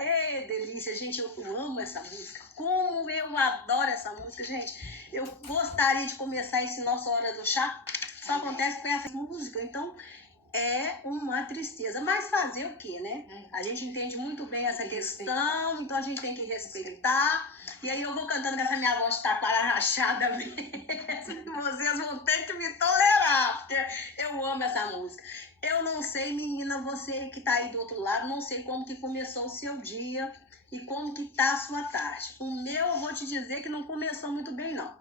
Ê, delícia, gente, eu amo essa música. Como eu adoro essa música, gente. Eu gostaria de começar esse nosso Hora do Chá. Só acontece com essa música, então é uma tristeza. Mas fazer o quê, né? A gente entende muito bem essa questão, então a gente tem que respeitar. E aí eu vou cantando com essa minha voz de taquara rachada mesmo. Vocês vão ter que me tolerar, porque eu amo essa música. Eu não sei, menina, você que tá aí do outro lado, não sei como que começou o seu dia e como que tá a sua tarde. O meu, eu vou te dizer que não começou muito bem, não.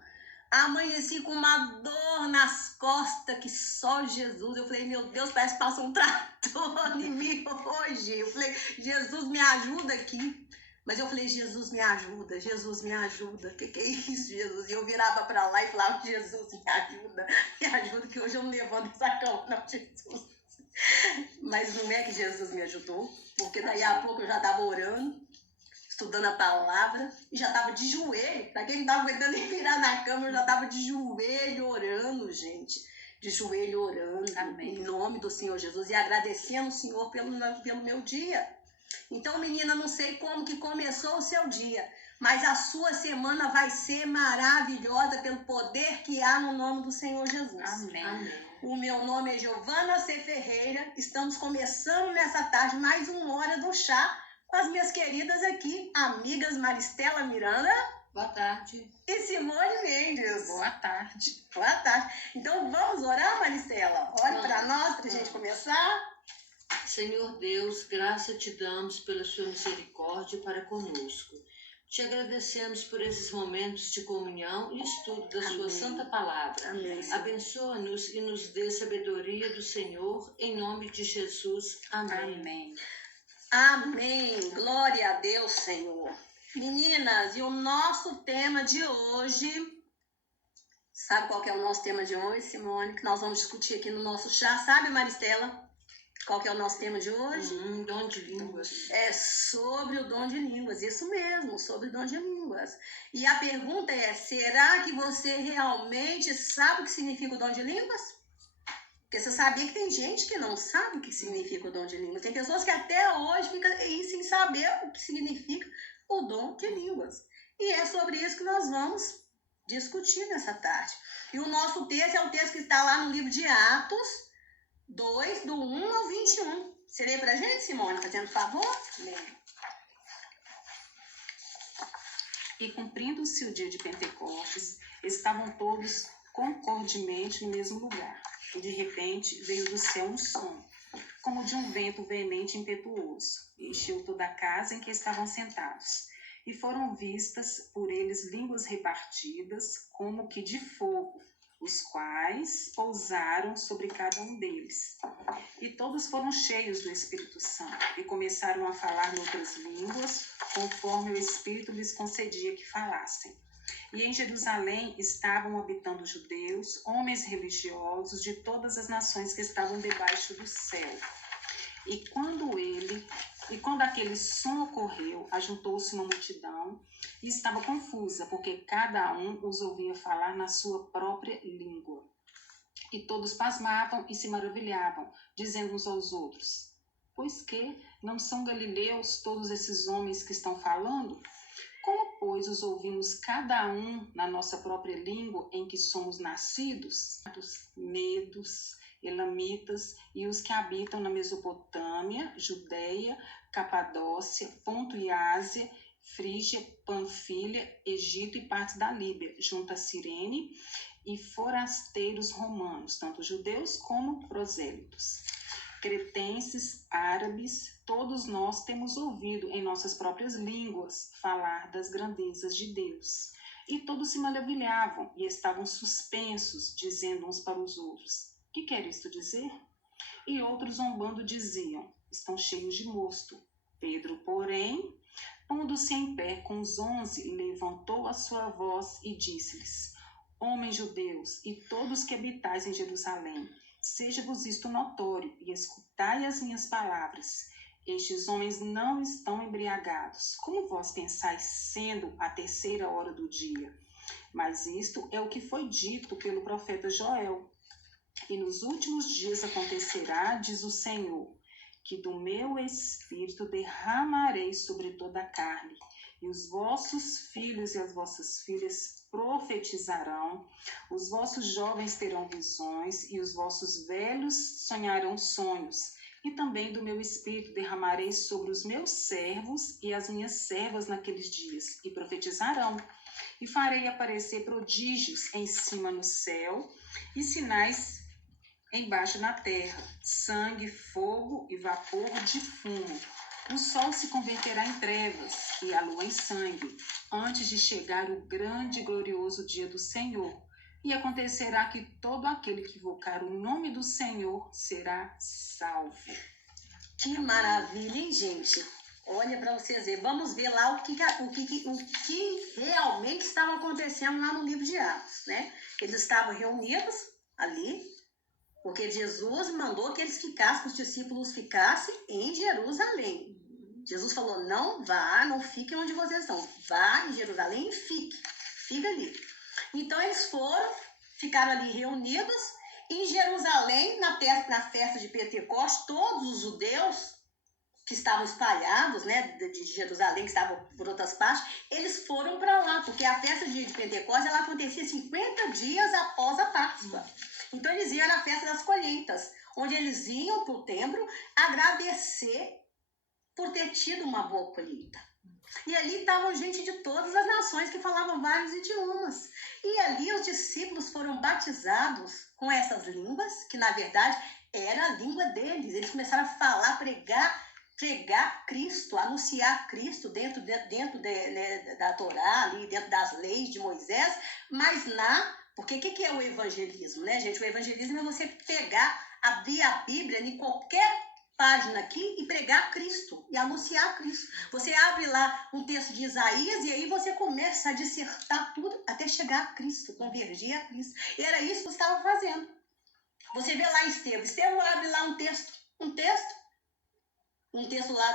Amanheci com uma dor nas costas que só Jesus. Eu falei, meu Deus, parece que passou um trator em mim hoje. Eu falei, Jesus, me ajuda aqui. Mas eu falei, Jesus, me ajuda, Jesus, me ajuda. Que é isso, Jesus? E eu virava pra lá e falava, Jesus, me ajuda, que hoje eu não levanto essa cama, não, Jesus. Mas não é que Jesus me ajudou, porque daí a pouco eu já estava orando, estudando a palavra, e já estava de joelho. Para quem não estava aguentando nem virar na cama, eu já estava de joelho orando, gente. De joelho orando. Amém. Em nome do Senhor Jesus, e agradecendo o Senhor pelo meu dia. Então, menina, não sei como que começou o seu dia, mas a sua semana vai ser maravilhosa pelo poder que há no nome do Senhor Jesus. Amém. Amém. O meu nome é Giovana C. Ferreira. Estamos começando nessa tarde mais uma Hora do Chá com as minhas queridas aqui, amigas Maristela Miranda. Boa tarde. E Simone Mendes. Boa tarde. Boa tarde. Então vamos orar, Maristela? Ore para nós, para a gente começar. Senhor Deus, graça te damos pela sua misericórdia para conosco. Te agradecemos por esses momentos de comunhão e estudo da sua santa palavra. Amém. Abençoa-nos e nos dê sabedoria do Senhor, em nome de Jesus. Amém. Amém. Amém. Glória a Deus, Senhor. Meninas, e o nosso tema de hoje... Sabe qual que é o nosso tema de hoje, Simone? Que nós vamos discutir aqui no nosso chá. Sabe, Maristela? Qual que é o nosso tema de hoje? Dom de línguas. É sobre o dom de línguas, isso mesmo, sobre o dom de línguas. E a pergunta é, será que você realmente sabe o que significa o dom de línguas? Porque você sabia que tem gente que não sabe o que significa o dom de línguas. Tem pessoas que até hoje ficam aí sem saber o que significa o dom de línguas. E é sobre isso que nós vamos discutir nessa tarde. E o nosso texto é o texto que está lá no livro de Atos 2, do 1 ao 21. Você lê pra gente, Simone, fazendo favor? Lê. E cumprindo-se o dia de Pentecostes, estavam todos concordemente no mesmo lugar. E de repente veio do céu um som, como de um vento veemente e impetuoso, e encheu toda a casa em que estavam sentados. E foram vistas por eles línguas repartidas, como que de fogo, os quais pousaram sobre cada um deles. E todos foram cheios do Espírito Santo, e começaram a falar noutras línguas, conforme o Espírito lhes concedia que falassem. E em Jerusalém estavam habitando judeus, homens religiosos de todas as nações que estavam debaixo do céu. E quando aquele som ocorreu, ajuntou-se uma multidão e estava confusa, porque cada um os ouvia falar na sua própria língua. E todos pasmavam e se maravilhavam, dizendo uns aos outros: pois que não são galileus todos esses homens que estão falando? Como, pois, os ouvimos cada um na nossa própria língua em que somos nascidos? Medos, elamitas e os que habitam na Mesopotâmia, Judeia, Capadócia, Ponto e Ásia, Frígia, Panfilha, Egito e partes da Líbia, junto a Cirene, e forasteiros romanos, tanto judeus como prosélitos. Cretenses, árabes, todos nós temos ouvido em nossas próprias línguas falar das grandezas de Deus. E todos se maravilhavam e estavam suspensos, dizendo uns para os outros: que quer isto dizer? E outros zombando diziam: estão cheios de mosto. Pedro, porém, pondo-se em pé com os 11, levantou a sua voz e disse-lhes: homens judeus e todos que habitais em Jerusalém, seja-vos isto notório e escutai as minhas palavras. Estes homens não estão embriagados, como vós pensais, sendo a 3ª hora do dia. Mas isto é o que foi dito pelo profeta Joel. E nos últimos dias acontecerá, diz o Senhor, que do meu espírito derramarei sobre toda a carne, e os vossos filhos e as vossas filhas profetizarão, os vossos jovens terão visões, e os vossos velhos sonharão sonhos. E também do meu espírito derramarei sobre os meus servos e as minhas servas naqueles dias, e profetizarão. E farei aparecer prodígios em cima no céu, e sinais embaixo na terra, sangue, fogo e vapor de fumo. O sol se converterá em trevas e a lua em sangue, antes de chegar o grande e glorioso dia do Senhor. E acontecerá que todo aquele que invocar o nome do Senhor será salvo. Que maravilha, hein, gente? Olha para vocês verem. Vamos ver lá o que realmente estava acontecendo lá no livro de Atos, né? Eles estavam reunidos ali, porque Jesus mandou que eles ficassem, que os discípulos ficassem em Jerusalém. Jesus falou, não vá, não fiquem onde vocês estão. Vá em Jerusalém e fica ali. Então eles ficaram ali reunidos. Em Jerusalém, na festa de Pentecostes, todos os judeus que estavam espalhados, né, de Jerusalém, que estavam por outras partes, eles foram para lá, porque a festa de Pentecostes ela acontecia 50 dias após a Páscoa. Então eles iam na festa das colheitas, onde eles iam para o templo agradecer por ter tido uma boa colheita. E ali estavam gente de todas as nações que falavam vários idiomas. E ali os discípulos foram batizados com essas línguas, que na verdade era a língua deles. Eles começaram a falar, pregar Cristo, anunciar Cristo dentro da Torá, ali, dentro das leis de Moisés, mas porque o que é o evangelismo, né, gente? O evangelismo é você abrir a Bíblia em qualquer página aqui e pregar Cristo e anunciar Cristo. Você abre lá um texto de Isaías e aí você começa a dissertar tudo até chegar a Cristo, convergir a Cristo. E era isso que você estava fazendo. Você vê lá em Estevão. Estevão abre lá um texto lá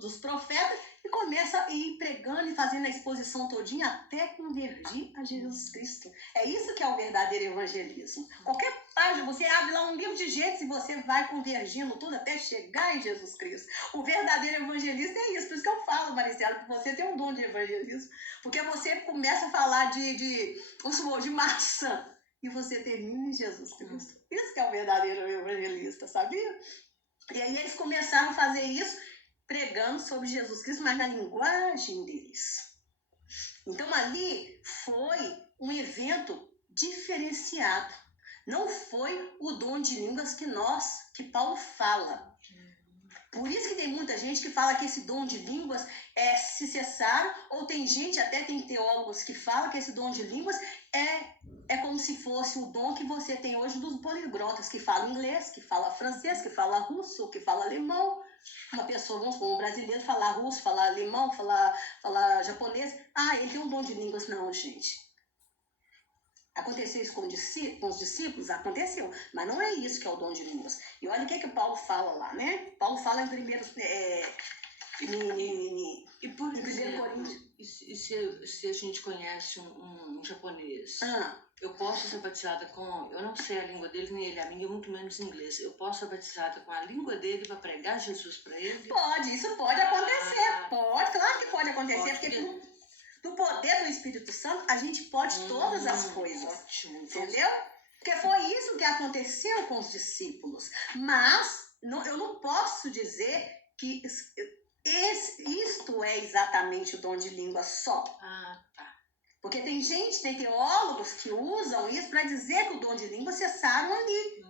dos profetas e começa a ir pregando e fazendo a exposição todinha até convergir a Jesus Cristo. É isso que é o verdadeiro evangelismo. Qualquer página, você abre lá um livro de Gênesis e você vai convergindo tudo até chegar em Jesus Cristo. O verdadeiro evangelista é isso. Por isso que eu falo, Maricela, que você tem um dom de evangelismo. Porque você começa a falar de maçã e você termina em Jesus Cristo. Isso que é o verdadeiro evangelista, sabia? E aí eles começaram a fazer isso pregando sobre Jesus Cristo, mas na linguagem deles. Então ali foi um evento diferenciado. Não foi o dom de línguas que Paulo fala. Por isso que tem muita gente que fala que esse dom de línguas se cessaram, ou tem teólogos que falam que esse dom de línguas é como se fosse o dom que você tem hoje dos poliglotas, que falam inglês, que fala francês, que fala russo, que fala alemão. Uma pessoa, vamos supor, um brasileiro falar russo, falar alemão, falar japonês. Ele tem um dom de línguas. Não, gente. Aconteceu isso com os discípulos? Aconteceu. Mas não é isso que é o dom de línguas. E olha o que Paulo fala lá, né? Paulo fala em primeiros... E por exemplo, Coríntios. se a gente conhece um japonês, eu posso ser batizada com... Eu não sei a língua dele, nem ele a minha, muito menos inglês. Eu posso ser batizada com a língua dele para pregar Jesus para ele? Pode, isso pode acontecer. Pode, claro que pode acontecer. Porque do poder do Espírito Santo, a gente pode todas as coisas. Ótimo. Entendeu? Porque foi isso que aconteceu com os discípulos. Mas eu não posso dizer que isto é exatamente o dom de língua só. Tá. Porque tem teólogos que usam isso para dizer que o dom de língua cessaram ali.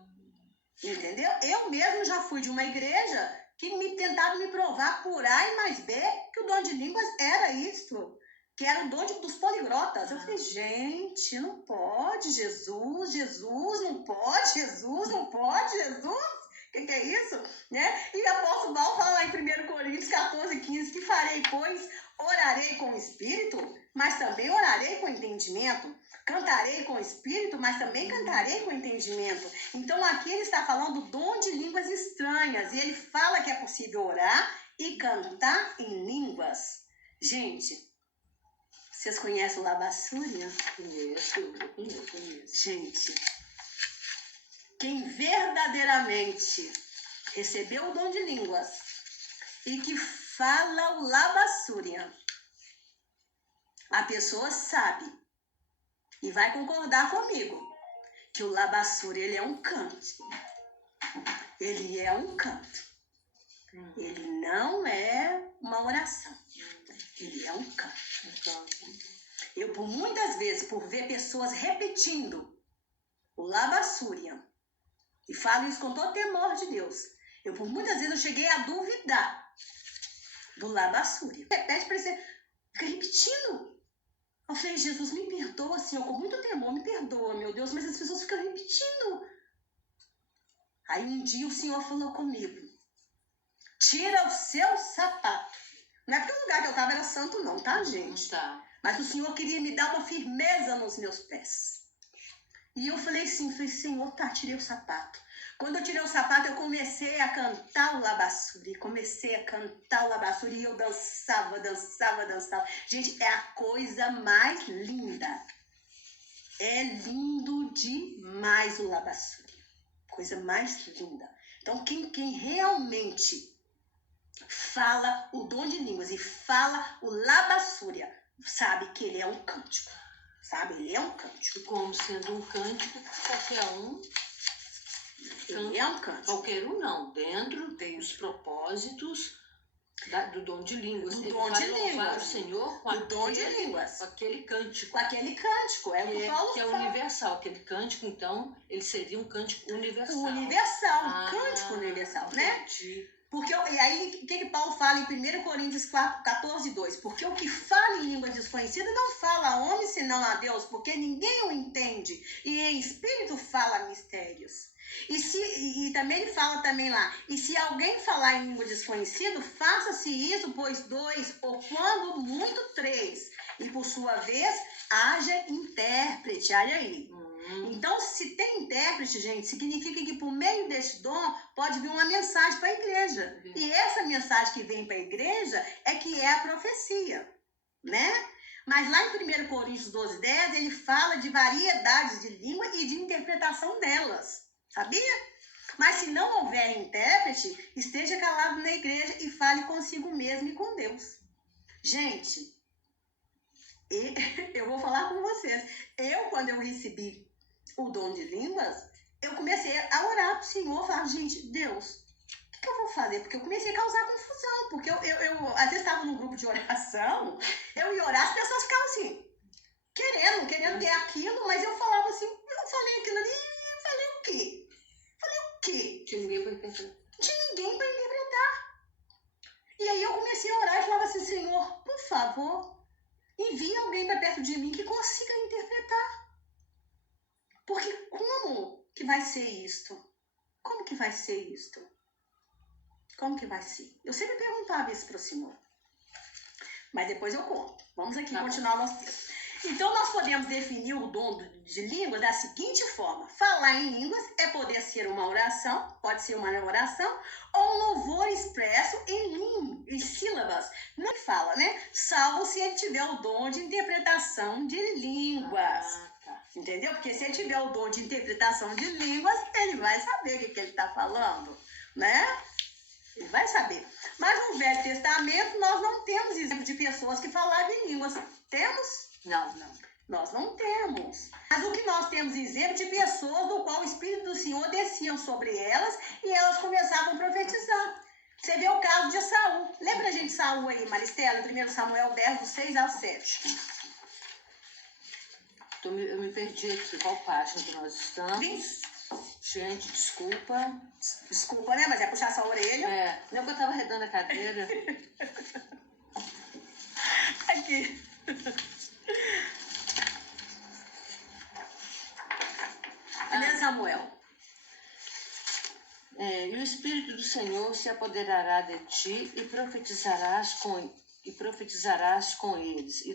Entendeu? Eu mesmo já fui de uma igreja que tentaram me provar por A e mais B que o dom de línguas era isso. Que era o dom dos poliglotas. Eu falei, gente, não pode, Jesus, não pode, Jesus. O que é isso? Né? E o apóstolo Paulo fala lá em 1 Coríntios 14:15, que farei, pois, orarei com o Espírito, mas também orarei com entendimento. Cantarei com o Espírito, mas também cantarei com entendimento. Então aqui ele está falando do dom de línguas estranhas. E ele fala que é possível orar e cantar em línguas. Gente, vocês conhecem o Labassúria? Conheço. Gente, quem verdadeiramente recebeu o dom de línguas e que fala o labassúria, a pessoa sabe e vai concordar comigo que o labassúria, ele é um canto. Ele é um canto. Ele não é uma oração. Ele é um canto. Eu, por muitas vezes, por ver pessoas repetindo o labassúria, e falo isso com todo temor de Deus, eu, por muitas vezes, eu cheguei a duvidar do labassúria. Repete para você, fica repetindo. Eu falei, Jesus, me perdoa, Senhor, com muito temor, me perdoa, meu Deus, mas as pessoas ficam repetindo. Aí um dia o Senhor falou comigo, tira o seu sapato. Não é porque o lugar que eu estava era santo não, tá, gente? Tá. Mas o Senhor queria me dar uma firmeza nos meus pés. E eu falei assim, Senhor, tá, tirei o sapato. Quando eu tirei o sapato, eu comecei a cantar o labassúria. E eu dançava. Gente, é a coisa mais linda. É lindo demais o labassúria. Coisa mais linda. Então, quem realmente fala o dom de línguas e fala o labassúria, sabe que ele é um cântico. Sabe? Ele é um cântico. Como sendo um cântico, qualquer um. Ele é um cântico. Qualquer um não. Dentro dos propósitos do dom de línguas. Do Ele dom vai de louvar línguas. o Senhor com O dom de línguas. com aquele cântico. Com aquele cântico. É o que Paulo Que é fala. universal. Aquele cântico, então, ele seria um cântico universal. Universal. Um cântico universal, né? Entendi. Porque, e aí, o que Paulo fala em 1 Coríntios 14:2? Porque o que fala em língua desconhecida não fala a homem senão a Deus, porque ninguém o entende. E em espírito fala mistérios. E também ele fala também lá, e se alguém falar em língua desconhecida, faça-se isso, pois 2, ou quando muito 3. E por sua vez, haja intérprete. Olha aí. Então, se tem intérprete, gente, significa que por meio desse dom pode vir uma mensagem para a igreja. E essa mensagem que vem para a igreja é que é a profecia, né? Mas lá em 1 Coríntios 12:10, ele fala de variedades de língua e de interpretação delas. Sabia? Mas se não houver intérprete, esteja calado na igreja e fale consigo mesmo e com Deus. Gente, eu vou falar com vocês. Quando eu recebi o dom de línguas, eu comecei a orar pro Senhor, falar, gente, Deus, o que eu vou fazer? Porque eu comecei a causar confusão, porque eu às vezes estava num grupo de oração, eu ia orar, as pessoas ficavam assim, querendo ter aquilo, mas eu falava assim, eu falei aquilo ali e falei o quê? Tinha ninguém para interpretar. E aí eu comecei a orar e falava assim, Senhor, por favor, envie alguém para perto de mim que consiga interpretar. Porque como que vai ser isto? Como que vai ser isto? Como que vai ser? Eu sempre perguntava isso para o Senhor. Mas depois eu conto. Vamos aqui continuar o nosso texto. Então, nós podemos definir o dom de língua da seguinte forma. Falar em línguas é poder ser uma oração, pode ser uma oração, ou um louvor expresso em sílabas. Não fala, né? Salvo se ele tiver o dom de interpretação de línguas. Entendeu? Porque se ele tiver o dom de interpretação de línguas, ele vai saber o que ele está falando, né? Ele vai saber. Mas no Velho Testamento, nós não temos exemplo de pessoas que falavam em línguas. Temos? Não. Nós não temos. Mas o que nós temos exemplo de pessoas do qual o Espírito do Senhor descia sobre elas e elas começavam a profetizar. Você vê o caso de Saul. Lembra a gente de Saul aí, Maristela? 1 Samuel 10, do 6 ao 7. Eu me perdi aqui. Qual página que nós estamos? 20. Gente, desculpa. Desculpa, né? Mas é puxar sua orelha. Não é que eu tava arredando a cadeira. Aqui. 1 Samuel. E o Espírito do Senhor se apoderará de ti e profetizarás com eles, e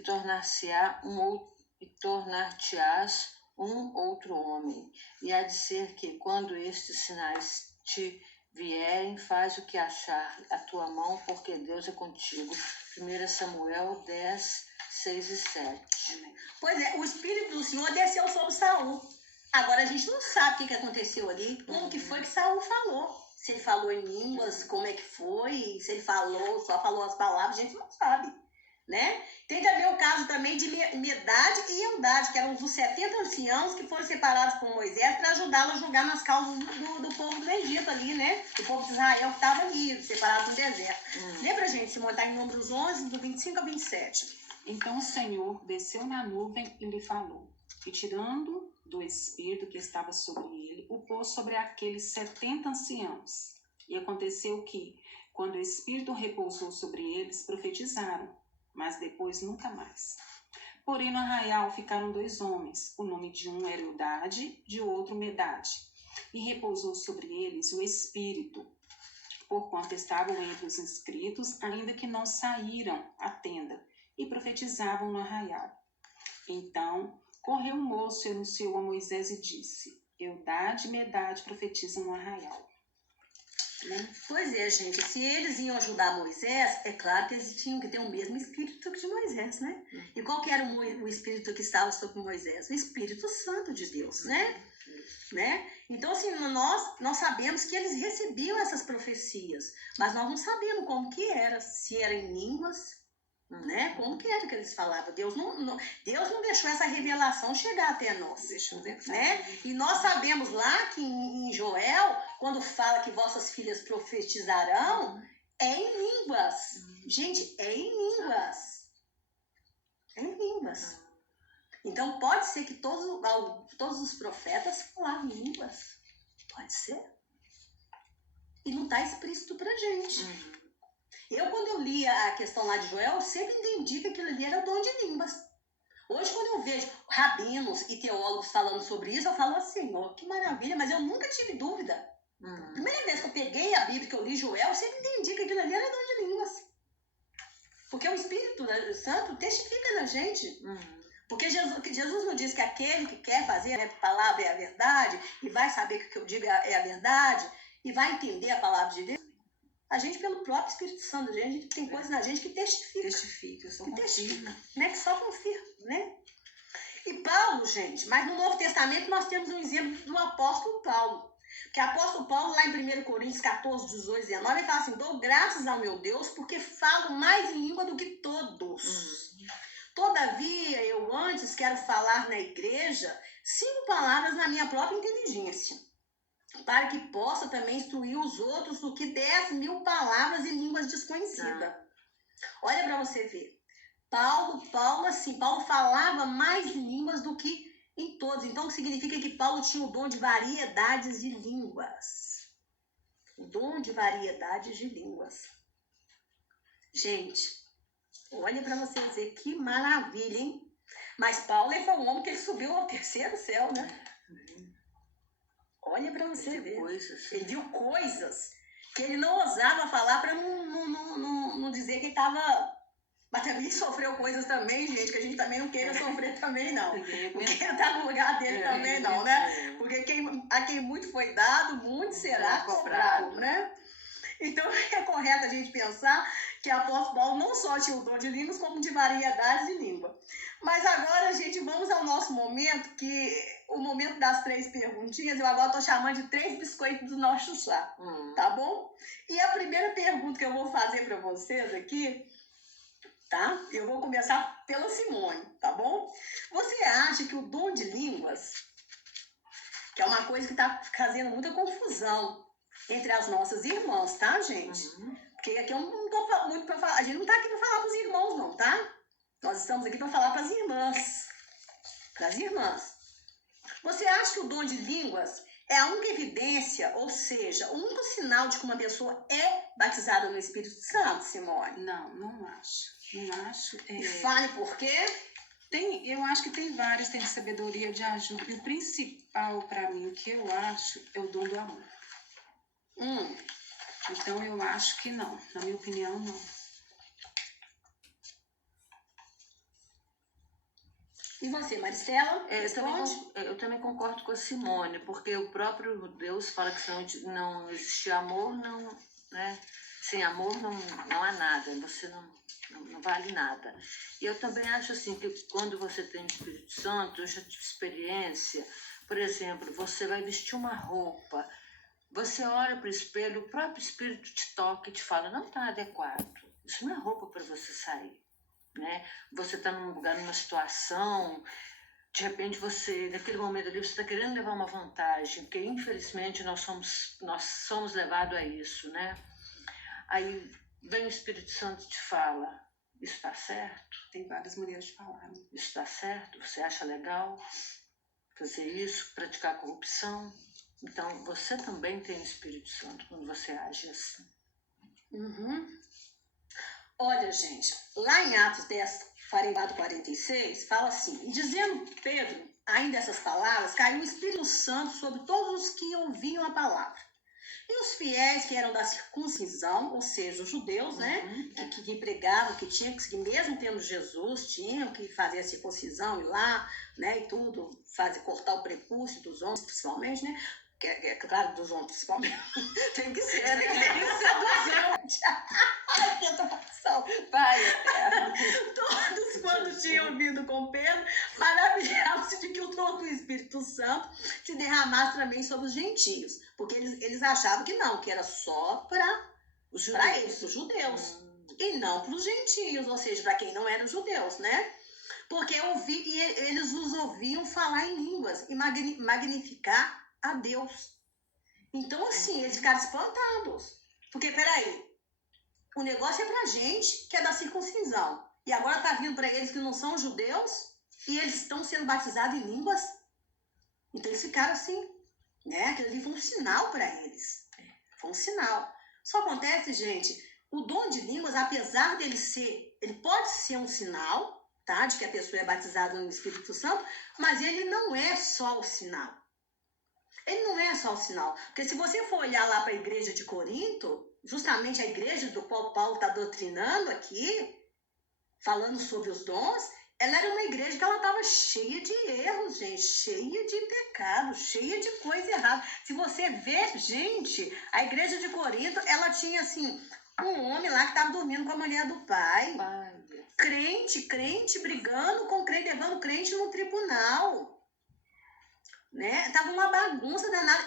tornar-te-ás um outro homem. E há de ser que, quando estes sinais te vierem, faz o que achar a tua mão, porque Deus é contigo. 1 Samuel 10, 6 e 7. Pois é, o Espírito do Senhor desceu sobre Saul. Agora a gente não sabe o que aconteceu ali, como que foi que Saul falou. Se ele falou em línguas, como é que foi, se ele só falou as palavras, a gente não sabe, né? Tem também o caso também de Medade e Eldade, que eram os 70 anciãos que foram separados por Moisés para ajudá-lo a julgar nas causas do povo do Egito ali, né? Do povo de Israel que estava ali, separado no deserto. Lembra, gente, se montar em Números 11, do 25 a 27. Então o Senhor desceu na nuvem e lhe falou, e tirando do espírito que estava sobre ele, o pôs sobre aqueles 70 anciãos. E aconteceu que, quando o espírito repousou sobre eles, profetizaram, mas depois nunca mais. Porém no arraial ficaram 2 homens, o nome de um era Eldade, de outro Medade. E repousou sobre eles o espírito, porquanto estavam entre os inscritos, ainda que não saíram à tenda, e profetizavam no arraial. Então correu o moço e anunciou a Moisés e disse, Eldade e Medade profetizam no arraial. Né? Pois é, gente, se eles iam ajudar Moisés, é claro que eles tinham que ter o mesmo espírito que de Moisés, né? E qual que era o espírito que estava sobre Moisés? O Espírito Santo de Deus, né? Então, assim, nós sabemos que eles recebiam essas profecias, mas nós não sabemos como que era, se era em línguas, né? Como que era que eles falavam? Deus não deixou essa revelação chegar até nós, né? E nós sabemos lá que em Joel, quando fala que vossas filhas profetizarão, é em línguas. Gente, é em línguas. É em línguas. Então pode ser que todos os profetas falavam em línguas. Pode ser. E não está explícito pra gente. Quando eu li a questão lá de Joel, eu sempre entendi que aquilo ali era o dom de línguas. Hoje, quando eu vejo rabinos e teólogos falando sobre isso, eu falo assim, ó, que maravilha, mas eu nunca tive dúvida. A primeira vez que eu peguei a Bíblia, que eu li Joel, eu sempre entendi que aquilo ali era dom de línguas. Porque o Espírito Santo testifica na gente. Porque Jesus não diz que aquele que quer fazer a palavra é a verdade, e vai saber que o que eu digo é a verdade, e vai entender a palavra de Deus. A gente, pelo próprio Espírito Santo, a gente tem coisas na gente que testifica, né? Que só confirma, né? E Paulo, gente, mas no Novo Testamento nós temos um exemplo do apóstolo Paulo. Porque o apóstolo Paulo, lá em 1 Coríntios 14, 18, 19, ele fala assim, dou graças ao meu Deus, porque falo mais em língua do que todos. Todavia, eu antes quero falar na igreja 5 palavras na minha própria inteligência, para que possa também instruir os outros do que 10.000 palavras em línguas desconhecidas. Olha para você ver. Paulo falava mais línguas do que em todos. Então, significa que Paulo tinha o dom de variedades de línguas. O dom de variedades de línguas. Gente, olha para você ver que maravilha, hein? Mas Paulo foi um homem que ele subiu ao 3º céu, né? Olha para você ver. Ele viu coisas que ele não ousava falar para não dizer que ele estava... Mas também sofreu coisas também, gente, que a gente também não queira sofrer também, não. Não queira estar no lugar dele também, não, né? Porque a quem muito foi dado, muito será cobrado, né? Então, é correto a gente pensar que o apóstolo Paulo não só tinha o dom de línguas, como de variedades de língua. Mas agora, gente, vamos ao nosso momento, que o momento das 3 perguntinhas, eu agora estou chamando de 3 biscoitos do nosso chá, tá bom? E a primeira pergunta que eu vou fazer para vocês aqui, tá? Eu vou começar pela Simone, tá bom? Você acha que o dom de línguas, que é uma coisa que está fazendo muita confusão entre as nossas irmãs, tá, gente? Porque aqui eu não tô muito para falar, a gente não tá aqui para falar para os irmãos, não, tá? Nós estamos aqui para falar para as irmãs. Para as irmãs. Você acha que o dom de línguas é a única evidência, ou seja, o único sinal de que uma pessoa é batizada no Espírito Santo, Simone? Não acho. Não acho. Fale por quê? Eu acho que tem vários, tem sabedoria de ajuda. E o principal para mim, o que eu acho, é o dom do amor. Então eu acho que não. Na minha opinião, não. E você, Maristela? Eu também concordo com a Simone, porque o próprio Deus fala que se não existir amor, né? Sem amor não há nada, você não vale nada. E eu também acho assim que quando você tem o Espírito Santo, eu já tive experiência, por exemplo, você vai vestir uma roupa Você olha para o espelho, o próprio espírito te toca e te fala, não está adequado. Isso não é roupa para você sair, né? Você está num lugar, numa situação, de repente você, naquele momento ali, você está querendo levar uma vantagem, porque infelizmente nós somos levados a isso, né? Aí vem o Espírito Santo e te fala, isso está certo? Tem várias mulheres que falaram. Isso está certo? Você acha legal fazer isso, praticar corrupção? Então, você também tem o Espírito Santo quando você age assim. Uhum. Olha, gente, lá em Atos 10, 46, fala assim, e dizendo Pedro ainda essas palavras, caiu o Espírito Santo sobre todos os que ouviam a palavra. E os fiéis que eram da circuncisão, ou seja, os judeus, né, que pregavam, que tinham que, mesmo tendo Jesus, tinham que fazer a circuncisão, ir lá, né, e tudo, cortar o prepúcio dos homens, principalmente, né, claro, dos homens, principalmente, tem que ser, né, tem que ser dos homens. Ai, que atração, Pai eterno. Todos, quando tinham ouvido com Pedro, maravilhavam-se de que o dom do Espírito Santo se derramasse também sobre os gentios. Porque eles achavam que não, que era só para eles, os judeus. E não para os gentios, ou seja, para quem não eram judeus, né? Porque eles os ouviam falar em línguas e magnificar a Deus. Então, assim, eles ficaram espantados. Porque, peraí, o negócio é pra gente que é da circuncisão. E agora tá vindo para eles que não são judeus e eles estão sendo batizados em línguas. Então eles ficaram assim, né? Aquilo ali foi um sinal para eles. Foi um sinal. Só acontece, gente, o dom de línguas, apesar dele ele pode ser um sinal, tá? De que a pessoa é batizada no Espírito Santo, mas ele não é só o sinal. Ele não é só o sinal. Porque se você for olhar lá para a igreja de Corinto, justamente a igreja do qual Paulo está doutrinando aqui, falando sobre os dons, ela era uma igreja que ela estava cheia de erros, gente, cheia de pecados, cheia de coisa errada. Se você ver, gente, a igreja de Corinto, ela tinha, assim, um homem lá que estava dormindo com a mulher do pai. Crente brigando com crente, levando crente no tribunal. Né? Tava uma bagunça danada,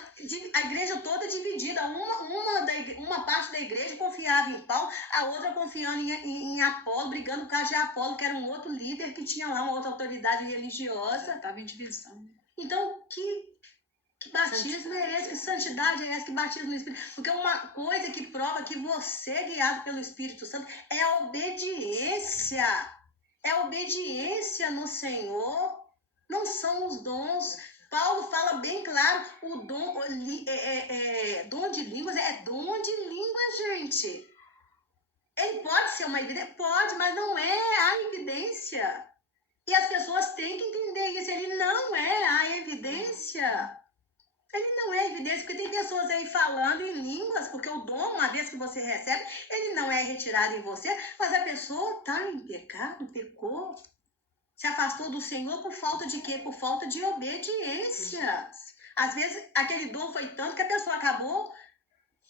a igreja toda dividida, uma parte da igreja confiava em Paulo, a outra confiando em Apolo, brigando por causa de Apolo, que era um outro líder que tinha lá uma outra autoridade religiosa. Estava em divisão. Então, que batismo é esse? Que santidade é essa? Que batismo no Espírito? Porque uma coisa que prova que você é guiado pelo Espírito Santo é a obediência. É a obediência no Senhor, não são os dons. Paulo fala bem claro, o dom, dom de línguas é dom de línguas, gente. Ele pode ser uma evidência? Pode, mas não é a evidência. E as pessoas têm que entender isso. Ele não é a evidência. Ele não é evidência, porque tem pessoas aí falando em línguas, porque o dom, uma vez que você recebe, ele não é retirado em você, mas a pessoa está em pecado, pecou. Se afastou do Senhor por falta de quê? Por falta de obediência. Às vezes, aquele dom foi tanto que a pessoa acabou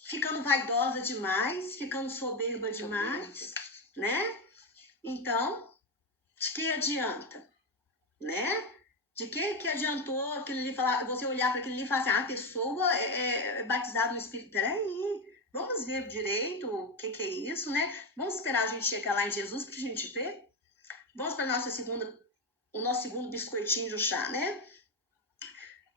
ficando vaidosa demais, ficando soberba demais, né? Então, de que adianta? Né? De que adiantou aquele ali falar, você olhar para aquele ali e falar assim, a pessoa é batizada no Espírito? Peraí, vamos ver direito o que é isso, né? Vamos esperar a gente chegar lá em Jesus para a gente ver? Vamos para o nosso segundo biscoitinho do chá, né?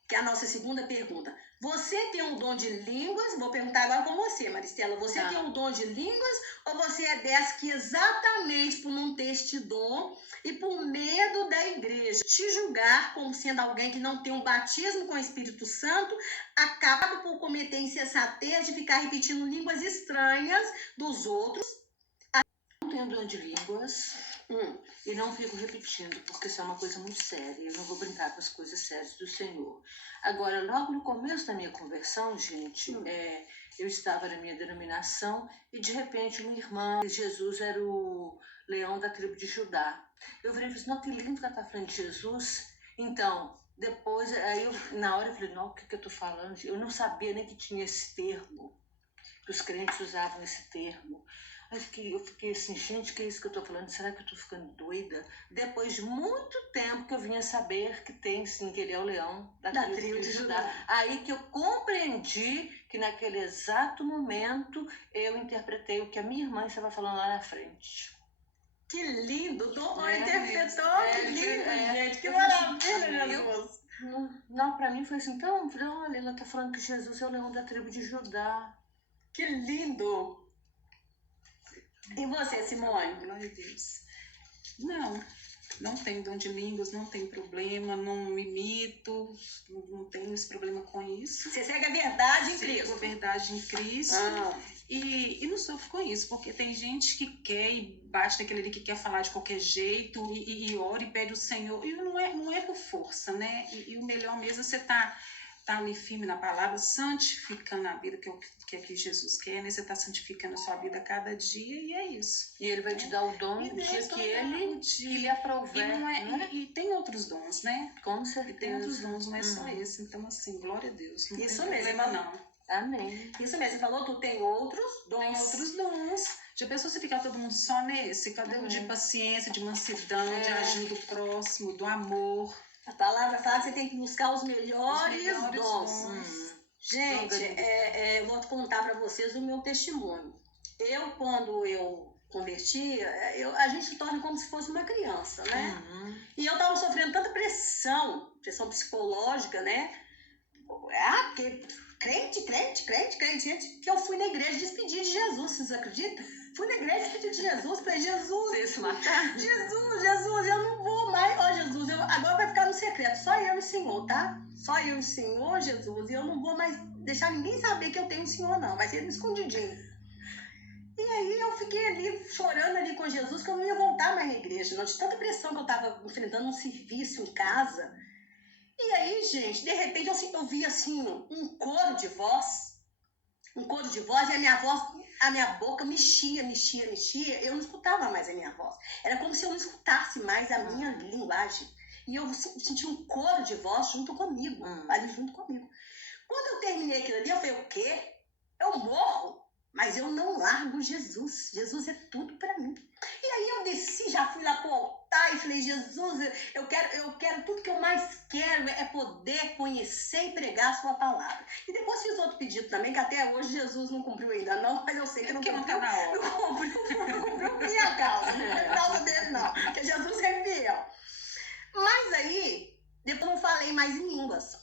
Que é a nossa segunda pergunta. Você tem um dom de línguas? Vou perguntar agora com você, Maristela. Você tem um dom de línguas ou você é dessa que exatamente por não ter este dom e por medo da igreja te julgar como sendo alguém que não tem um batismo com o Espírito Santo, acaba por cometer insensatez de ficar repetindo línguas estranhas dos outros? Não tenho dom de línguas. E não fico repetindo, porque isso é uma coisa muito séria. Eu não vou brincar com as coisas sérias do Senhor. Agora, logo no começo da minha conversão, gente, eu estava na minha denominação e de repente uma irmã, Jesus era o leão da tribo de Judá. Eu virei e falei, não, que lindo que ela está falando de Jesus. Então, depois, na hora eu falei, não, o que eu estou falando? Eu não sabia nem que tinha esse termo, que os crentes usavam esse termo. Eu fiquei assim, gente, que é isso que eu tô falando? Será que eu tô ficando doida? Depois de muito tempo que eu vinha saber que tem, sim, que ele é o leão da tribo de Judá. Aí que eu compreendi que naquele exato momento eu interpretei o que a minha irmã estava falando lá na frente. Que lindo! Dom É, interpretou, é, que lindo, é. gente! Que Eu falei assim, maravilha, eu- Jesus! Não, pra mim foi assim, então, olha, ela tá falando que Jesus é o leão da tribo de Judá. Que lindo! E você, Simone? Glória a Deus. Não tenho dom de línguas, não tem problema, não imito, não tenho esse problema com isso. Você segue a verdade em Sigo a Cristo. verdade em Cristo. Ah, E não sofro com isso, porque tem gente que quer e bate naquele ali que quer falar de qualquer jeito e ora e pede o Senhor. E não é por força, né? E o melhor mesmo é você tá ali firme na palavra, santificando a vida, que é o que Jesus quer, né? Você tá santificando a sua vida a cada dia e é isso. E ele vai te dar o dom E de Deus que vai dar o ele dia. lhe aprouver, né? E tem outros dons, né? Com E tem outros certeza. dons, não é só esse. Então, assim, glória a Deus. Não Isso tem mesmo, problema, irmã. não. Amém. isso mesmo, você falou, tu tem outros dons. Tem outros dons. Já pensou se ficar todo mundo só nesse? Cadê o de paciência, de mansidão, de ajuda ao próximo, do amor? A palavra fala que você tem que buscar os melhores, Os melhores dons. dons. Gente, eu vou contar para vocês o meu testemunho. Quando eu converti, a gente se torna como se fosse uma criança, né? E eu tava sofrendo tanta pressão psicológica, né? Porque crente, que eu fui na igreja despedir de Jesus, vocês acreditam? Fui na igreja despedir de Jesus, falei, Jesus, Você ia se matar? Jesus, eu não vou mais. Ó, Jesus, agora vai ficar no secreto, só eu e o Senhor, tá? Só eu e o Senhor, Jesus, e eu não vou mais deixar ninguém saber que eu tenho o Senhor, não. Vai ser escondidinho. E aí eu fiquei ali, chorando ali com Jesus, que eu não ia voltar mais na igreja, não. De tanta pressão que eu tava enfrentando um serviço em casa. E aí, gente, de repente eu vi assim, um coro de voz, e a minha boca mexia, eu não escutava mais a minha voz. Era como se eu não escutasse mais a minha linguagem. E eu senti um coro de voz junto comigo, ali junto comigo. Quando eu terminei aquilo ali, eu falei, o quê? Eu morro, mas eu não largo Jesus. Jesus é tudo pra mim. E aí eu desci, já fui lá pro altar e falei, Jesus, eu quero, tudo que eu mais quero é poder conhecer e pregar a sua palavra. E depois fiz outro pedido também, que até hoje Jesus não cumpriu ainda não, mas eu sei que não Porque não cumpriu. tá na hora. Não cumpriu minha causa, não é por causa dele não, porque Jesus é fiel. Mas aí, depois eu não falei mais em línguas.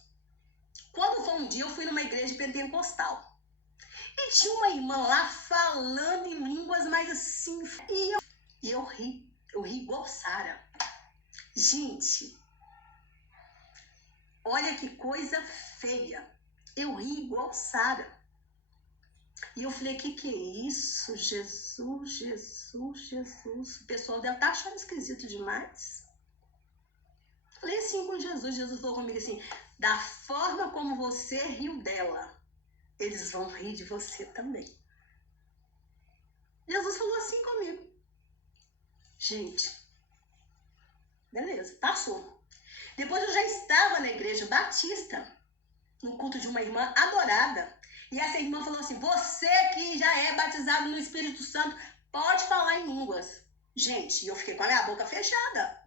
Quando foi um dia, eu fui numa igreja pentecostal. E tinha uma irmã lá falando em línguas, mas assim, e eu ri igual Sara. Gente, olha que coisa feia. Eu ri igual Sara. E eu falei, que é isso? Jesus. O pessoal deve estar achando esquisito demais. Falei assim com Jesus. Jesus falou comigo assim, da forma como você riu dela, eles vão rir de você também. Jesus falou assim comigo. Gente, beleza, passou. Depois eu já estava na igreja batista, no culto de uma irmã adorada. E essa irmã falou assim, você que já é batizado no Espírito Santo, pode falar em línguas. Gente, eu fiquei com a minha boca fechada.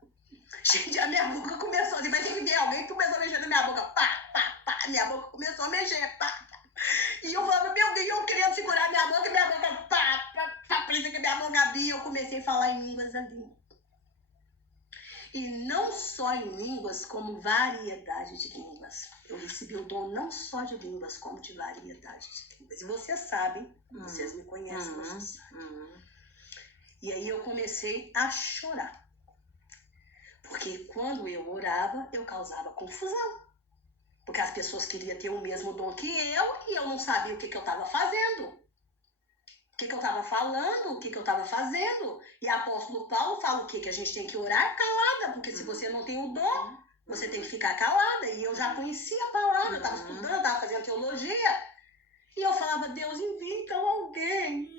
Gente, a minha boca começou assim, vai ter que ver alguém que começou a mexer na minha boca. Pá. Minha boca começou a mexer, pá. E eu falava, meu Deus, eu querendo segurar minha boca, e minha boca, pá, presa que minha boca abria. Eu comecei a falar em línguas ali. E não só em línguas, como variedade de línguas. Eu recebi o dom não só de línguas, como de variedade de línguas. E vocês sabem, vocês me conhecem, vocês sabem. E aí eu comecei a chorar. Porque quando eu orava, eu causava confusão. Porque as pessoas queriam ter o mesmo dom que eu e eu não sabia o que eu estava fazendo. O que eu estava falando, o que eu estava fazendo. E apóstolo Paulo fala o quê? Que a gente tem que orar calada, porque se você não tem o dom, você tem que ficar calada. E eu já conhecia a palavra, eu estava estudando, eu estava fazendo teologia. E eu falava, Deus, envia então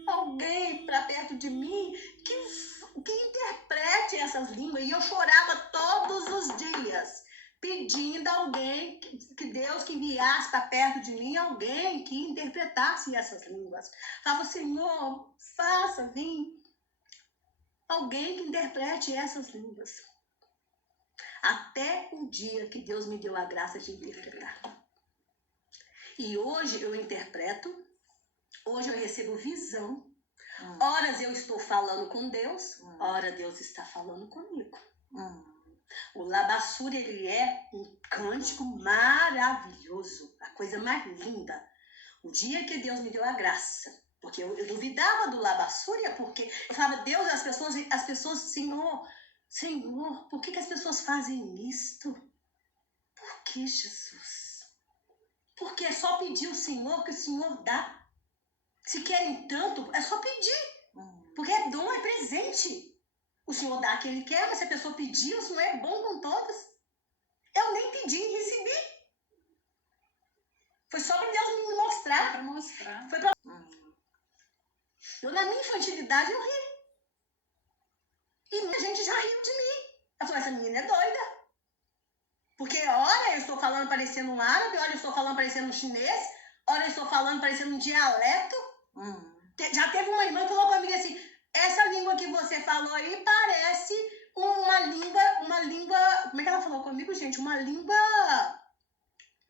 alguém para perto de mim que interprete essas línguas. E eu chorava todos os dias, pedindo a alguém, que Deus que enviasse para perto de mim alguém que interpretasse essas línguas. Falava, Senhor, faça vir alguém que interprete essas línguas. Até um dia que Deus me deu a graça de interpretar. E hoje eu interpreto, hoje eu recebo visão. Horas eu estou falando com Deus, ora Deus está falando comigo. O Labassuri, ele é um cântico maravilhoso, a coisa mais linda. O dia que Deus me deu a graça, porque eu duvidava do Labassuri, porque eu falava, Deus, as pessoas, Senhor, por que as pessoas fazem isto? Por que, Jesus? Porque é só pedir o Senhor que o Senhor dá. Se querem tanto, é só pedir. Porque é dom, é presente. O Senhor dá a quem Ele quer, mas se a pessoa pedir, o Senhor é bom com todas. Eu nem pedi e recebi. Foi só para Deus me mostrar. Para mostrar. Foi pra... Eu, na minha infantilidade, eu ri. E muita gente já riu de mim. Eu falei, essa menina é doida. Porque, olha, eu estou falando parecendo um árabe, olha, eu estou falando parecendo um chinês, olha, eu estou falando parecendo um dialeto. Já teve uma irmã que falou comigo assim, essa língua que você falou aí parece uma língua, como é que ela falou comigo, gente? Uma língua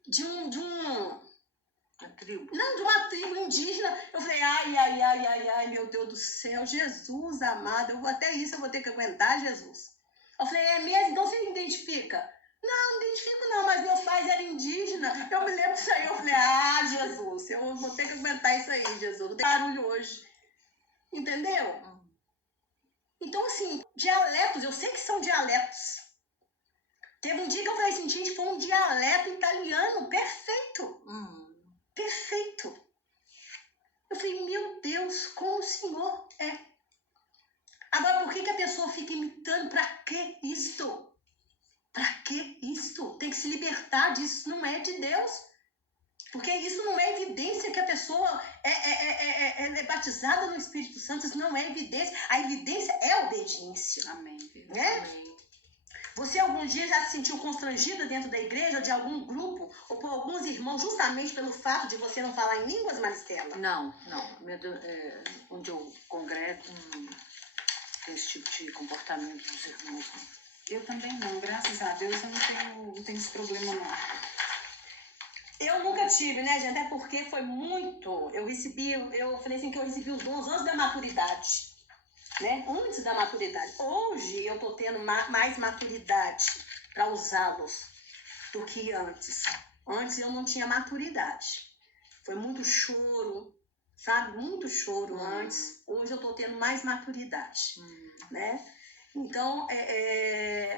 de uma tribo. Não, de uma tribo indígena. Eu falei, ai, meu Deus do céu, Jesus amado, até isso eu vou ter que aguentar, Jesus. Eu falei, é mesmo? Então você identifica? Não identifico não, mas meus pais eram indígenas. Eu me lembro disso aí, eu falei, Jesus, eu vou ter que aguentar isso aí, Jesus. Vou ter barulho hoje. Entendeu? Então, assim, dialetos, eu sei que são dialetos. Teve um dia que eu falei assim, gente, foi um dialeto italiano perfeito. Perfeito. Eu falei, meu Deus, como o Senhor é. Agora, por que a pessoa fica imitando? Pra que isto? Pra que isto? Tem que se libertar disso, não é de Deus. Porque isso não é evidência que a pessoa é batizada no Espírito Santo, isso não é evidência. A evidência é a obediência. Amém. Né? Amém. Você algum dia já se sentiu constrangida dentro da igreja, de algum grupo, ou por alguns irmãos, justamente pelo fato de você não falar em línguas, Maristela? Não. Onde eu congrego, esse tipo de comportamento dos irmãos. Eu também não, graças a Deus eu não tenho esse problema não. Eu nunca tive, né, gente? Até porque foi muito. Eu falei assim que eu recebi os dons antes da maturidade. Né? Antes da maturidade. Hoje eu tô tendo mais maturidade para usá-los do que antes. Antes eu não tinha maturidade. Foi muito choro, sabe? Muito choro antes. Hoje eu tô tendo mais maturidade, né? Então,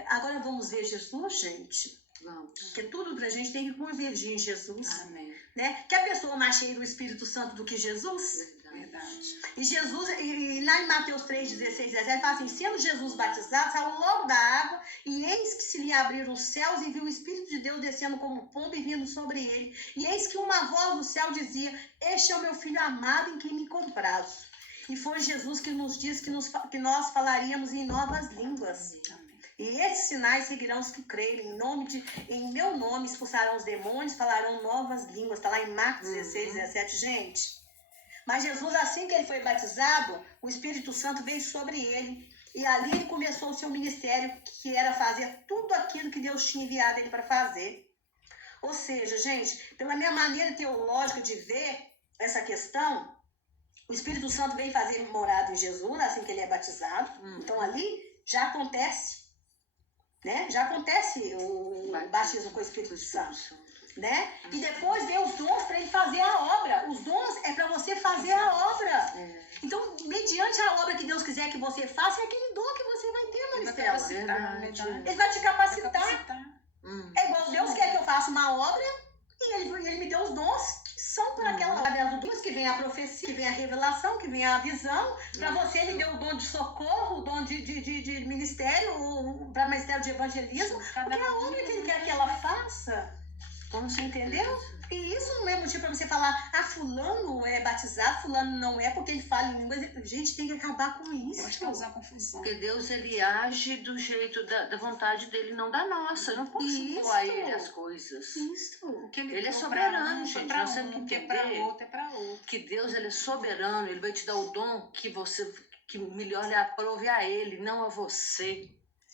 agora vamos ver Jesus, gente. Vamos. Porque tudo pra gente tem que convergir em Jesus. Amém. Né? Que a pessoa mais cheia do Espírito Santo do que Jesus? Verdade. E Jesus, e lá em Mateus 3, 16, 17, fala assim, sendo Jesus batizado, saiu logo da água, e eis que se lhe abriram os céus, e viu o Espírito de Deus descendo como pomba e vindo sobre ele. E eis que uma voz do céu dizia, este é o meu filho amado em quem me comprazo. E foi Jesus que nos disse que nós falaríamos em novas línguas. Amém. E esses sinais seguirão os que crerem. Em meu nome expulsarão os demônios, falarão novas línguas. Está lá em Marcos 16, 17, gente. Mas Jesus, assim que ele foi batizado, o Espírito Santo veio sobre ele. E ali ele começou o seu ministério, que era fazer tudo aquilo que Deus tinha enviado ele para fazer. Ou seja, gente, pela minha maneira teológica de ver essa questão, o Espírito Santo veio fazer morada em Jesus, assim que ele é batizado. Então ali já acontece, né? Já acontece o batismo com o Espírito Santo. Né? E depois vem os dons para ele fazer a obra. Os dons é para você fazer a obra. Então, mediante a obra que Deus quiser que você faça, é aquele dom que você vai ter, Maristela. Ele vai te capacitar. É igual Deus quer que eu faça uma obra e ele me deu os dons que são para aquela obra. Os dons que vem a profecia, que vem a revelação, que vem a visão. Para você, ele deu o dom de socorro, o dom de ministério, para ministério de evangelismo. Porque é a obra que ele quer que ela faça. Você entendeu? E isso não é motivo para você falar, fulano é batizado, fulano não é, porque ele fala em línguas. Gente, tem que acabar com isso. Pode causar confusão. Porque Deus, ele age do jeito da vontade dele, não da nossa. Eu não posso impor a ele as coisas. Isso. Ele é soberano, gente. Nós temos que entender para outro. que Deus, ele é soberano. Ele vai te dar o dom que melhor lhe aprove a ele, não a você.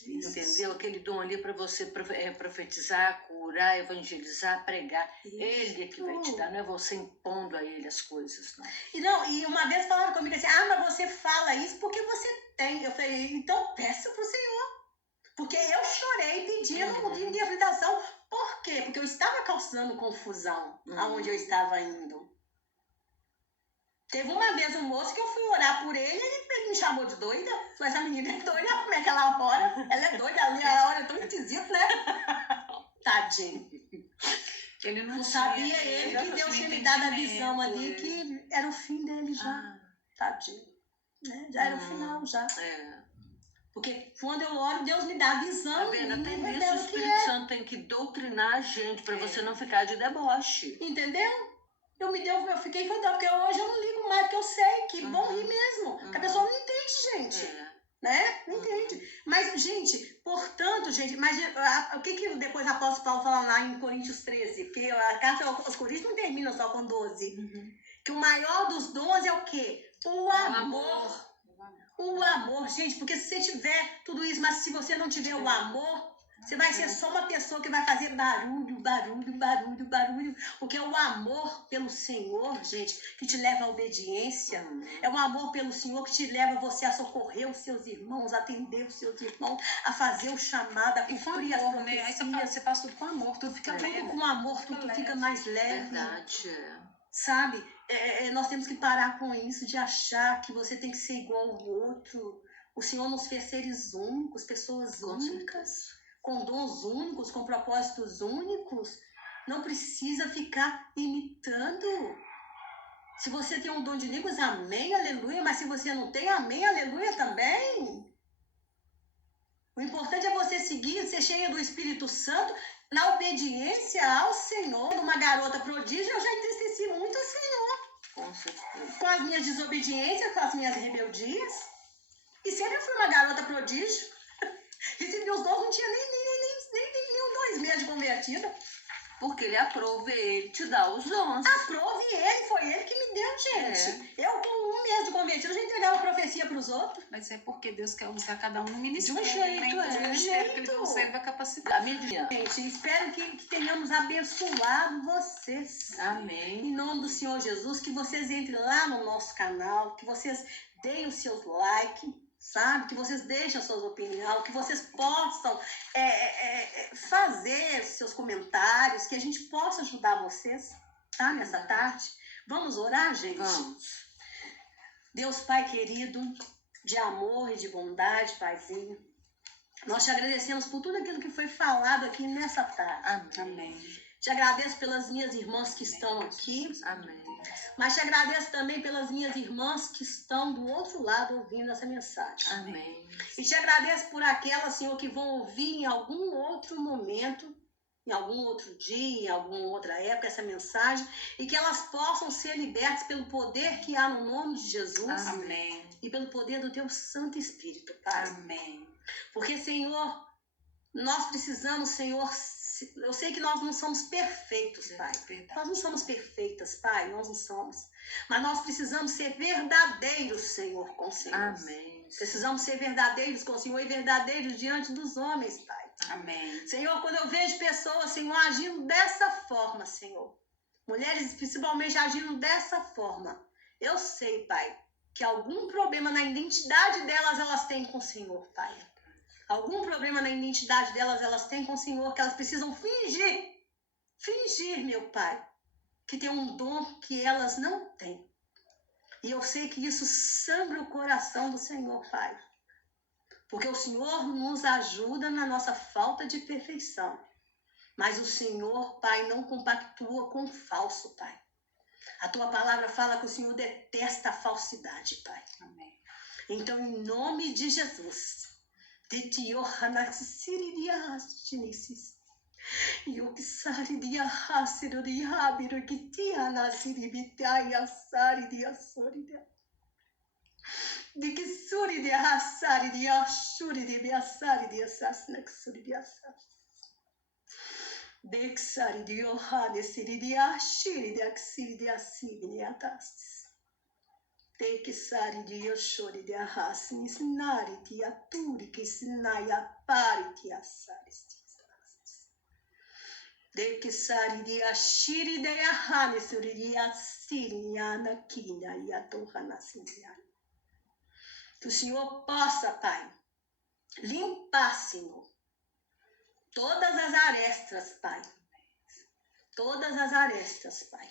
Entendeu? Aquele dom ali para você profetizar, curar, evangelizar, pregar. Ele é que vai te dar, não é você impondo a ele as coisas, não. E uma vez falaram comigo assim, mas você fala isso porque você tem. Eu falei, então peça pro Senhor. Porque eu chorei pedindo um dia de aflição. Por quê? Porque eu estava causando confusão aonde eu estava indo. Teve uma vez um moço que eu fui orar por ele e ele me chamou de doida. Falei, essa menina é doida, como é que ela ora? Ela é doida, ela ora tão esquisito, né? Tadinho. Ele não sabia ele que Deus tinha me dado a visão ali que era o fim dele já. Tadinho. Né? Já era o final, já. Porque quando eu oro, Deus me dá a visão. Tá vendo? Até nisso o Espírito Santo tem que doutrinar a gente para você não ficar de deboche. Entendeu? Eu fiquei encantada, porque hoje eu não ligo mais, porque eu sei que vão rir mesmo. Que a pessoa não entende, gente. Né? Não entende. Mas, gente, portanto, gente, o que depois o apóstolo Paulo fala lá em Coríntios 13? Porque a carta aos Coríntios não termina só com 12. Que o maior dos dons é o quê? O amor. O amor, gente, porque se você tiver tudo isso, mas se você não tiver o amor, você vai ser só uma pessoa que vai fazer barulho, barulho, barulho, barulho. Porque é o amor pelo Senhor, gente, que te leva à obediência. É o amor pelo Senhor que te leva você a socorrer os seus irmãos, a atender os seus irmãos, a fazer o chamado, a cumprir as profecias. Aí você faz tudo com amor, tudo fica leve. Tudo com amor, tudo fica mais leve. Verdade. Sabe? Nós temos que parar com isso de achar que você tem que ser igual ao outro. O Senhor nos fez seres únicos, pessoas únicas, com dons únicos, com propósitos únicos. Não precisa ficar imitando. Se você tem um dom de línguas, amém, aleluia. Mas se você não tem, amém, aleluia também. O importante é você seguir, ser cheia do Espírito Santo, na obediência ao Senhor. Uma garota prodígio, eu já entristeci muito o Senhor. Com certeza. Com as minhas desobediências, com as minhas rebeldias. E sempre fui uma garota prodígio. Recebi os dons, não tinha nem 2 meses de convertida. Porque ele aprove, ele te dá os dons. Aprove ele, foi ele que me deu, gente. Eu, com 1 mês de convertida, já entregava profecia para os outros. Mas é porque Deus quer usar cada um no ministério. De um jeito, de um jeito que ele consegue vai capacitar. Amém. Gente, espero que tenhamos abençoado vocês. Amém. Em nome do Senhor Jesus, que vocês entrem lá no nosso canal, que vocês deem os seus likes, sabe? Que vocês deixem as suas opiniões, que vocês possam fazer seus comentários, que a gente possa ajudar vocês, tá? Nessa tarde. Vamos orar, gente? Vamos. Deus Pai querido, de amor e de bondade, Paizinho, nós te agradecemos por tudo aquilo que foi falado aqui nessa tarde. Amém. Te agradeço pelas minhas irmãs que estão aqui. Amém. Mas te agradeço também pelas minhas irmãs que estão do outro lado ouvindo essa mensagem. Amém. E te agradeço por aquelas, Senhor, que vão ouvir em algum outro momento, em algum outro dia, em alguma outra época, essa mensagem, e que elas possam ser libertas pelo poder que há no nome de Jesus. Amém. E pelo poder do teu Santo Espírito, Pai. Amém. Porque, Senhor, nós precisamos, Senhor, eu sei que nós não somos perfeitos, Pai. Nós não somos perfeitas, Pai, nós não somos. Mas nós precisamos ser verdadeiros, Senhor, com o Senhor. Amém. Precisamos ser verdadeiros com o Senhor e verdadeiros diante dos homens, Pai. Amém. Senhor, quando eu vejo pessoas, Senhor, agindo dessa forma, Senhor, mulheres principalmente agindo dessa forma, eu sei, Pai, que algum problema na identidade delas elas têm com o Senhor, Pai. Algum problema na identidade delas elas têm com o Senhor, que elas precisam fingir, meu Pai, que tem um dom que elas não têm. E eu sei que isso sangra o coração do Senhor, Pai. Porque o Senhor nos ajuda na nossa falta de perfeição. Mas o Senhor, Pai, não compactua com o falso, Pai. A tua palavra fala que o Senhor detesta a falsidade, Pai. Amém. Então, em nome de Jesus, Te que sari de yoshori de arrasi, sinari te aturi, que sinai apare te assares. De que sari de ashiri de ahane, suri de assiri, anakina e a torrana sindiana. Que o Senhor possa, Pai, limpar, Senhor, todas as arestas, Pai. Todas as arestas, Pai.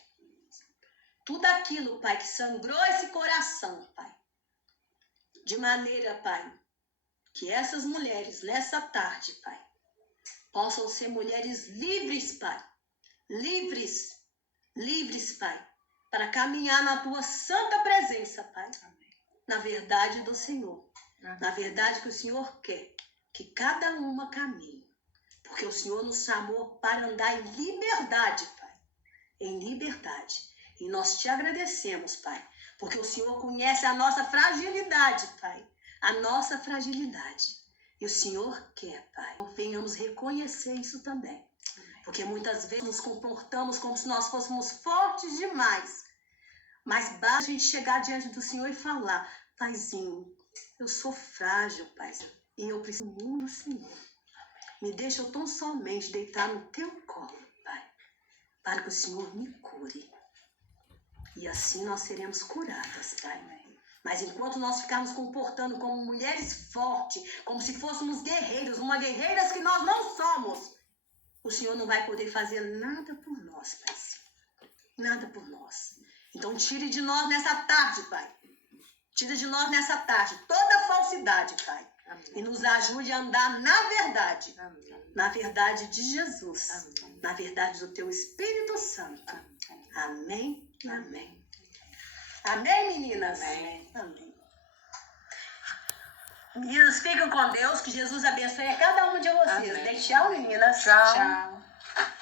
Tudo aquilo, Pai, que sangrou esse coração, Pai. De maneira, Pai, que essas mulheres, nessa tarde, Pai, possam ser mulheres livres, Pai. Livres, Pai, para caminhar na Tua santa presença, Pai. Na verdade do Senhor. Na verdade que o Senhor quer que cada uma caminhe. Porque o Senhor nos chamou para andar em liberdade, Pai. Em liberdade. E nós te agradecemos, Pai. Porque o Senhor conhece a nossa fragilidade, Pai. A nossa fragilidade. E o Senhor quer, Pai. Venhamos reconhecer isso também. Porque muitas vezes nos comportamos como se nós fôssemos fortes demais. Mas basta a gente chegar diante do Senhor e falar: Paizinho, eu sou frágil, Pai. E eu preciso muito do Senhor. Me deixa eu tão somente deitar no teu colo, Pai, para que o Senhor me cure. E assim nós seremos curadas, Pai. Mas enquanto nós ficarmos comportando como mulheres fortes, como se fôssemos guerreiros, uma guerreiras que nós não somos, o Senhor não vai poder fazer nada por nós, Pai. Nada por nós. Então tire de nós nessa tarde, Pai. Tira de nós nessa tarde toda a falsidade, Pai. Amém. E nos ajude a andar na verdade. Amém. Na verdade de Jesus. Amém. Na verdade do Teu Espírito Santo. Amém. Amém. Amém. Amém, meninas? Amém. Amém. Meninas, fiquem com Deus. Que Jesus abençoe a cada uma de vocês. Amém. Tchau, meninas. Tchau. Tchau.